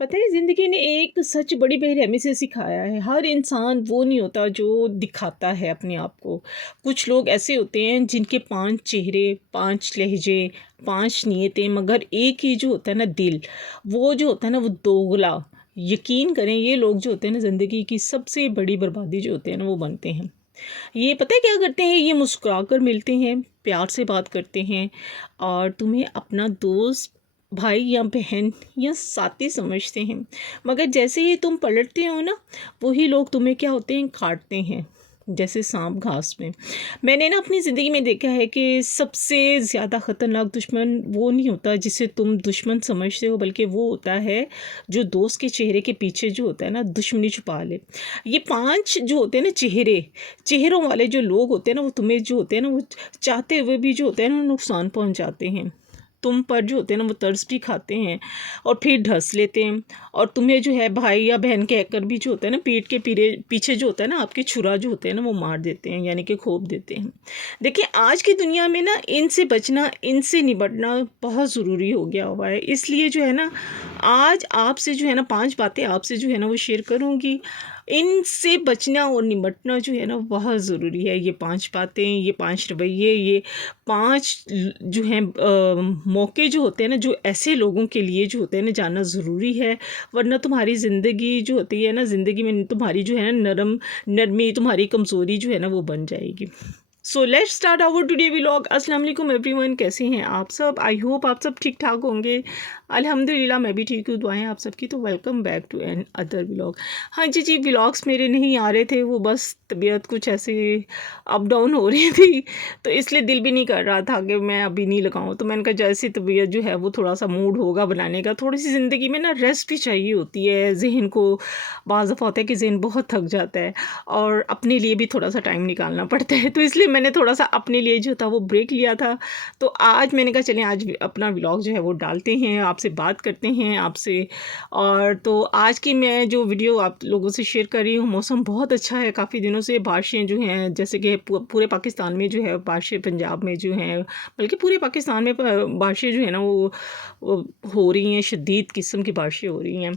पता है ज़िंदगी ने एक सच बड़ी बेरहमी से सिखाया है। हर इंसान वो नहीं होता जो दिखाता है अपने आप को। कुछ लोग ऐसे होते हैं जिनके 5 चेहरे, 5 लहज़े, 5 नियतें, मगर एक ही जो होता है ना दिल, वो जो होता है ना वो दोगला। यकीन करें ये लोग जो होते हैं ना ज़िंदगी की सबसे बड़ी बर्बादी जो होते हैं ना वो बनते हैं। ये पता है क्या करते हैं, ये मुस्कुरा कर मिलते हैं, प्यार से बात करते हैं और तुम्हें अपना दोस्त, भाई या बहन या साथी समझते हैं। मगर जैसे ही तुम पलटते हो ना, वही लोग तुम्हें क्या होते हैं, काटते हैं जैसे सांप घास में। मैंने ना अपनी ज़िंदगी में देखा है कि सबसे ज़्यादा ख़तरनाक दुश्मन वो नहीं होता जिसे तुम दुश्मन समझते हो, बल्कि वो होता है जो दोस्त के चेहरे के पीछे जो होता है ना दुश्मनी छुपा ले। ये 5 जो होते हैं ना चेहरों वाले जो लोग होते हैं ना, वो तुम्हें जो होते हैं ना वो चाहते हुए भी जो होते हैं ना नुकसान पहुंचाते हैं। तुम पर जो होते हैं ना वो तरस भी खाते हैं और फिर ढस लेते हैं। और तुम्हें जो है भाई या बहन कहकर भी जो होता है ना पीठ के पीछे जो होता है ना आपके छुरा जो होते हैं ना वो मार देते हैं, यानी कि खोप देते हैं। देखिए आज की दुनिया में ना इनसे बचना, इनसे निपटना बहुत ज़रूरी हो गया हुआ है। इसलिए जो है ना आज आपसे जो है ना 5 बातें आपसे जो है ना वो शेयर करूँगी। इनसे बचना और निपटना जो है ना बहुत ज़रूरी है। ये 5 बातें, ये 5 रवैये, ये 5 जो हैं मौके जो होते हैं ना, जो ऐसे लोगों के लिए जो होते हैं ना जानना ज़रूरी है। वरना तुम्हारी ज़िंदगी जो होती है ना, ज़िंदगी में तुम्हारी जो है ना नरमी तुम्हारी कमज़ोरी जो है ना वो बन जाएगी। So let's start our today vlog. अस्सलाम वालेकुम एवरीवन, कैसे हैं आप सब? आई होप आप सब ठीक ठाक होंगे। अल्हम्दुलिल्लाह मैं भी ठीक हूँ, दुआएं आप सबकी। तो welcome back to another vlog. हाँ जी जी, व्लॉग्स मेरे नहीं आ रहे थे, वो बस तबीयत कुछ ऐसे अप डाउन हो रही थी, तो इसलिए दिल भी नहीं कर रहा था कि मैं अभी नहीं लगाऊँ। तो मैंने कहा जैसी तबीयत जो है वो थोड़ा सा मूड होगा बनाने का, थोड़ी सी ज़िंदगी में ना रेस्ट भी चाहिए होती है जहन को। बाज़ दफ़ा होता है कि जहन बहुत थक जाता है और अपने लिए भी थोड़ा सा टाइम निकालना पड़ता है। तो इसलिए मैंने थोड़ा सा अपने लिए जो था वो ब्रेक लिया था। तो आज मैंने कहा चलें आज अपना व्लॉग जो है वो डालते हैं, आपसे बात करते हैं आपसे। और तो आज की मैं जो वीडियो आप लोगों से शेयर कर रही हूँ, मौसम बहुत अच्छा है, काफ़ी दिनों से बारिशें जो हैं, जैसे कि पूरे पाकिस्तान में जो है बारिशें, पंजाब में जो हैं, बल्कि पूरे पाकिस्तान में बारिशें जो है ना वो हो रही हैं, शदीद किस्म की बारिशें हो रही हैं।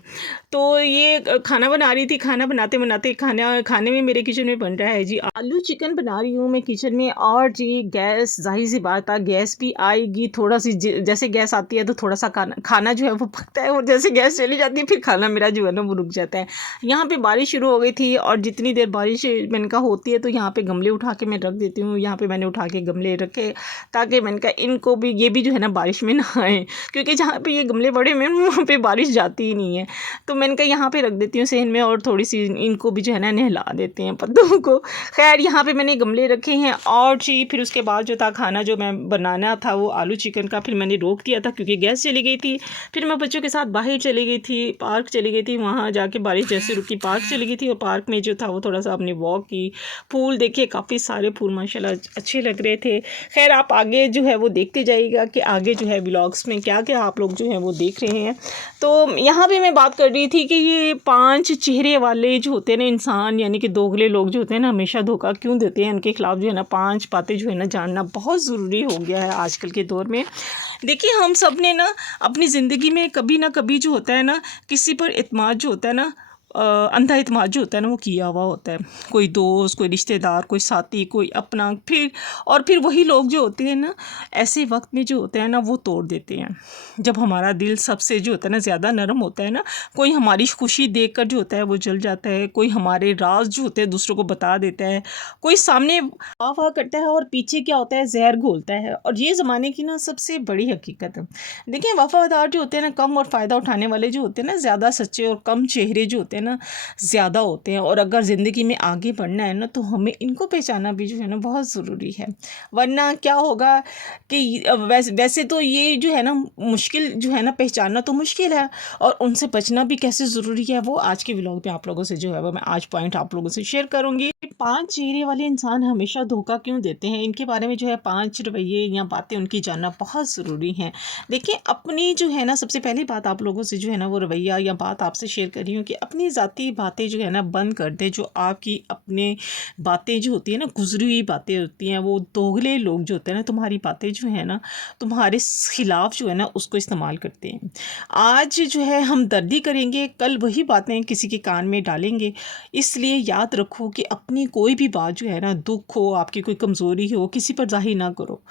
तो ये खाना बना रही थी, खाना बनाते बनाते खाने में मेरे किचन में बन रहा है जी आलू चिकन बना रही हूँ मैं किचन में। और जी गैस, जाहिर सी बात है गैस भी आएगी, थोड़ा सी जैसे गैस आती है तो थोड़ा सा खाना जो है वो पकता है, और जैसे गैस चली जाती है फिर खाना मेरा जो है ना वो रुक जाता है। यहाँ पे बारिश शुरू हो गई थी, और जितनी देर बारिश मैंने कहा होती है तो यहाँ पे गमले उठा के मैं रख देती हूँ। यहाँ पे मैंने उठा के गमले रखे ताकि मैंने कहा इनको भी, ये भी जो है ना बारिश में ना आए, क्योंकि जहाँ पे ये गमले बड़े में वहाँ पे बारिश जाती ही नहीं है। तो मैंने कहा यहाँ पे रख देती हूँ सहन में, और थोड़ी सी इनको भी जो है ना नहला देते हैं पत्तों को। खैर यहाँ पे मैंने गमले रखे हैं। और जी फिर उसके बाद जो था खाना जो मैं बनाना था वो आलू चिकन का, फिर मैंने रोक दिया था क्योंकि गैस चली गई थी। फिर मैं बच्चों के साथ बाहर चली गई थी, पार्क चली गई थी, वहाँ जाके बारिश जैसे रुकी पार्क चली गई थी, और पार्क में जो था वो थोड़ा सा अपनी वॉक की। फूल देखे, काफ़ी सारे फूल माशाल्लाह अच्छे लग रहे थे। खैर आप आगे जो है वो देखते जाइएगा कि आगे जो है व्लॉग्स में क्या क्या आप लोग जो है वो देख रहे हैं। तो यहाँ पे मैं बात कर रही थी कि ये 5 चेहरे वाले जो होते हैं ना इंसान, यानी कि दोगले लोग जो होते हैं ना, हमेशा धोखा क्यों देते हैं, उनके खिलाफ जो है ना 5 बातें जो है ना जानना बहुत ज़रूरी हो गया है आजकल के दौर में। देखिए हम सब ने ना अपनी ज़िंदगी में कभी ना कभी जो होता है ना किसी पर इत्मीनान जो होता है ना, अंधा इत्मीनान जो होता है ना वो किया हुआ होता है। कोई दोस्त, कोई रिश्तेदार, कोई साथी, कोई अपना, फिर वही लोग जो होते हैं ना ऐसे वक्त में जो होते हैं ना वो तोड़ देते हैं। जब हमारा दिल सबसे जो होता है ना ज़्यादा नरम होता है ना, कोई हमारी खुशी देखकर जो होता है वो जल जाता है, कोई हमारे राज जो होते हैं दूसरों को बता देता है, कोई सामने वाह वाह करता है और पीछे क्या होता है जहर घोलता है। और ये ज़माने की ना सबसे बड़ी हकीकत है। देखिए वफ़ादार जो होते हैं ना कम, और फ़ायदा उठाने वाले जो होते हैं ना ज़्यादा, सच्चे और कम चेहरे जो होते हैं ना ज़्यादा होते हैं। और अगर ज़िंदगी में आगे बढ़ना है ना तो हमें इनको पहचानना भी जो है ना बहुत ज़रूरी है। वरना क्या होगा कि वैसे तो ये जो है ना मुश्किल जो है ना पहचानना तो मुश्किल है, और उनसे बचना भी कैसे ज़रूरी है वो आज के व्लॉग में आप लोगों से जो है वो मैं आज पॉइंट आप लोगों से शेयर करूँगी। 5 चेहरे वाले इंसान हमेशा धोखा क्यों देते हैं, इनके बारे में जो है 5 रवैये या बातें उनकी जानना बहुत ज़रूरी है। देखिए अपनी जो है ना सबसे पहली बात आप लोगों से जो है ना वो रवैया या बात आपसे शेयर कर रही हूँ कि अपनी अपनी ज़ाती बातें जो है ना बंद कर दें, जो आपकी अपने बातें जो होती है ना, गुजरी हुई बातें होती हैं, वो दोगले लोग जो होते हैं ना, तुम्हारी बातें जो है ना तुम्हारे खिलाफ जो है ना उसको इस्तेमाल करते हैं। आज जो है हमदर्दी करेंगे, कल वही बातें किसी के कान में डालेंगे। इसलिए याद रखो कि अपनी कोई भी बात जो है ना, दुख हो, आपकी कोई कमज़ोरी हो, किसी पर ज़ाहिर ना करो,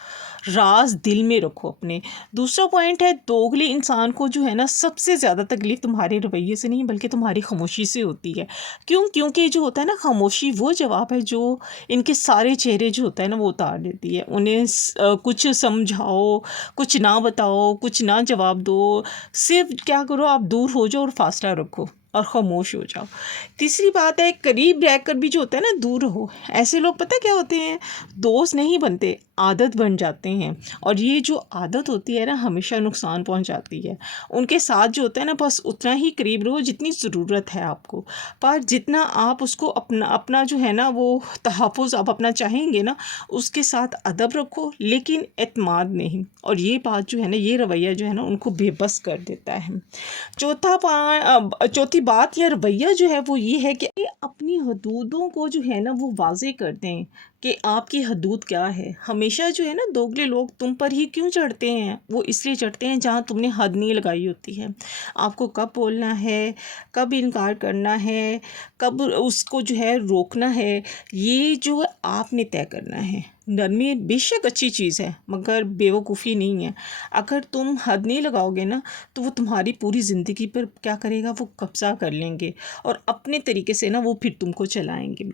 राज दिल में रखो अपने। दूसरा पॉइंट है, दोगले इंसान को जो है ना सबसे ज़्यादा तकलीफ़ तुम्हारे रवैये से नहीं बल्कि तुम्हारी खामोशी से होती है। क्यों? क्योंकि जो होता है ना, खामोशी वो जवाब है जो इनके सारे चेहरे जो होता है ना वो उतार देती है। उन्हें कुछ समझाओ, कुछ ना बताओ, कुछ ना जवाब दो, सिर्फ क्या करो, आप दूर हो जाओ और फासला रखो और ख़ामोश हो जाओ। तीसरी बात है, करीब रहकर भी जो होता है ना दूर रहो। ऐसे लोग पता क्या होते हैं, दोस्त नहीं बनते, आदत बन जाते हैं, और ये जो आदत होती है ना हमेशा नुकसान पहुंचाती है। उनके साथ जो होता है ना बस उतना ही करीब रहो जितनी ज़रूरत है आपको, पर जितना आप उसको अपना अपना जो है ना वो तहफ़्फ़ुज़ आप अपना चाहेंगे ना, उसके साथ अदब रखो लेकिन एतमाद नहीं। और ये बात जो है ना, ये रवैया जो है ना उनको बेबस कर देता है। चौथी बात या रवैया जो है वो ये है कि अपनी हदूदों को जो है ना वो वाज़े कर दें कि आपकी हदूद क्या है। हमेशा जो है ना दोगले लोग तुम पर ही क्यों चढ़ते हैं, वो इसलिए चढ़ते हैं जहाँ तुमने हद नहीं लगाई होती है। आपको कब बोलना है, कब इनकार करना है, कब उसको जो है रोकना है, ये जो है आपने तय करना है। नरमी बेशक अच्छी चीज़ है मगर बेवकूफ़ी नहीं है। अगर तुम हद नहीं लगाओगे ना तो वो तुम्हारी पूरी ज़िंदगी पर क्या करेगा, वो कब्ज़ा कर लेंगे और अपने तरीके से ना वो फिर तुमको चलाएंगे।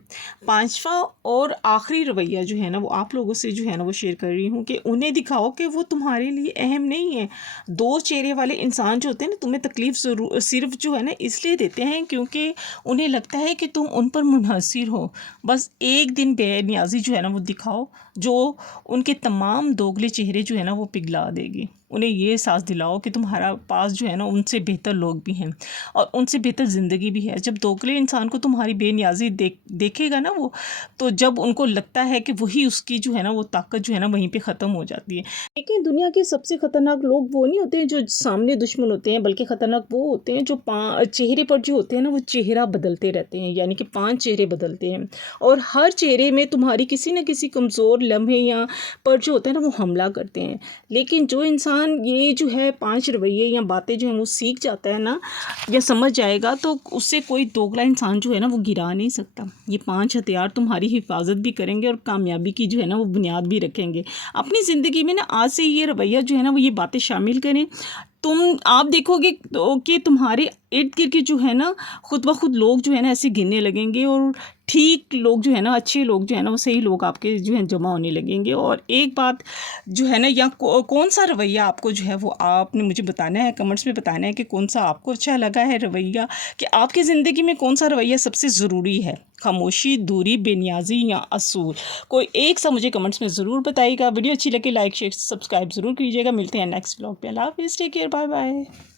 पांचवा और आखिरी रवैया जो है ना वो आप लोगों से जो है ना वो शेयर कर रही हूँ कि उन्हें दिखाओ कि वो तुम्हारे लिए अहम नहीं है। दो चेहरे वाले इंसान जो होते हैं ना तुम्हें तकलीफ़ ज़रूर सिर्फ जो है ना इसलिए देते हैं क्योंकि उन्हें लगता है कि तुम उन पर मुनहसिर हो। बस एक दिन बेनियाजी जो है ना वो दिखाओ, जो उनके तमाम दोगले चेहरे जो है ना वो पिघला देगी। उन्हें ये एहसास दिलाओ कि तुम्हारा पास जो है ना उनसे बेहतर लोग भी हैं और उनसे बेहतर ज़िंदगी भी है। जब दोगले इंसान को तुम्हारी बेनियाज़ी देखेगा ना वो, तो जब उनको लगता है कि वही उसकी जो है ना वो ताकत जो है ना वहीं पे ख़त्म हो जाती है। लेकिन दुनिया के सबसे ख़तरनाक लोग वो नहीं होते हैं जो सामने दुश्मन होते हैं, बल्कि ख़तरनाक वो होते हैं जो चेहरे पर जो होते हैं ना वो चेहरा बदलते रहते हैं, यानी कि 5 चेहरे बदलते हैं और हर चेहरे में तुम्हारी किसी न किसी कमज़ोर लम्हे या पर जो होता है ना वो हमला करते हैं। लेकिन जो इंसान ये जो है 5 रवैये या बातें जो हैं वो सीख जाता है ना या समझ जाएगा, तो उससे कोई दोगला इंसान जो है ना वो गिरा नहीं सकता। ये 5 हथियार तुम्हारी हिफाजत भी करेंगे और कामयाबी की जो है ना वो बुनियाद भी रखेंगे। अपनी ज़िंदगी में ना आज से ये रवैया जो है ना वो ये बातें शामिल करें। आप देखोगे तो कि तुम्हारे इर्द गिर्द के जो है ना खुद ब खुद लोग जो है ना ऐसे गिरने लगेंगे और ठीक लोग जो है ना, अच्छे लोग जो है ना वो सही लोग आपके जो है जमा होने लगेंगे। और एक बात जो है ना, या कौन सा रवैया आपको जो है वो आपने मुझे बताना है, कमेंट्स में बताना है कि कौन सा आपको अच्छा लगा है रवैया, कि आपकी ज़िंदगी में कौन सा रवैया सबसे ज़रूरी है, खामोशी, दूरी, बेनियाजी या असूल। कोई एक सा मुझे कमेंट्स में ज़रूर बताइएगा। वीडियो अच्छी लगे लाइक शेयर सब्सक्राइब ज़रूर कीजिएगा। मिलते हैं नेक्स्ट व्लॉग पे। अल्लाह हाफ़िज़, टेक केयर, बाय बाय।